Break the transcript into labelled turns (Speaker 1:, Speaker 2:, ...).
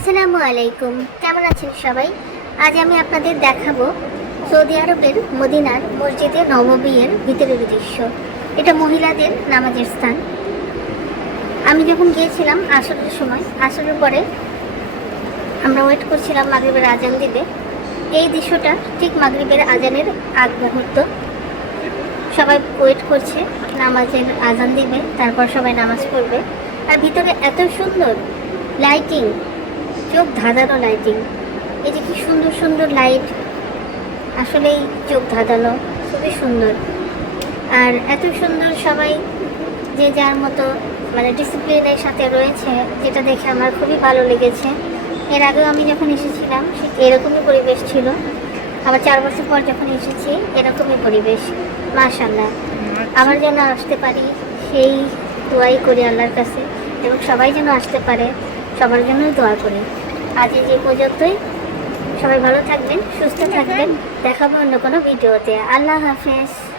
Speaker 1: আসসালামু আলাইকুম। কেমন আছেন সবাই? আজ আমি আপনাদের দেখাবো সৌদি আরবের মদিনার মসজিদে নববীয়ের ভিতরের দৃশ্য। এটা মহিলাদের নামাজের স্থান। আমি যখন গিয়েছিলাম আসরের সময়, আসরের পরে আমরা ওয়েট করছিলাম মাগরিবের আজান দিবে এই দৃশ্যটা ঠিক মাগরিবের আজানের আগ মুহূর্ত। সবাই ওয়েট করছে, নামাজের আজান দিবে, তারপর সবাই নামাজ পড়বে। আর ভিতরে এত সুন্দর লাইটিং চোখ ধাঁধানো লাইটিং এই যে কি সুন্দর সুন্দর লাইট আসলেই চোখ ধাঁধানো, খুবই সুন্দর। আর এত সুন্দর সবাই যে যার মতো মানে ডিসিপ্লিনের সাথে রয়েছে, যেটা দেখে আমার খুবই ভালো লেগেছে। এর আগেও আমি যখন এসেছিলাম সে এরকমই পরিবেশ ছিল। আবার চার বছর পর যখন এসেছি, এরকমই পরিবেশ। মাশাল্লাহ আবার যেন আসতে পারি, সেই দোয়াই করি আল্লাহর কাছে। এবং সবাই যেন আসতে পারে, সবার জন্যই দোয়া করি। আজ এই যে পর্যন্তই। সবাই ভালো থাকবেন, সুস্থ থাকবেন। দেখাবো অন্য কোনো ভিডিওতে। আল্লাহ হাফেজ।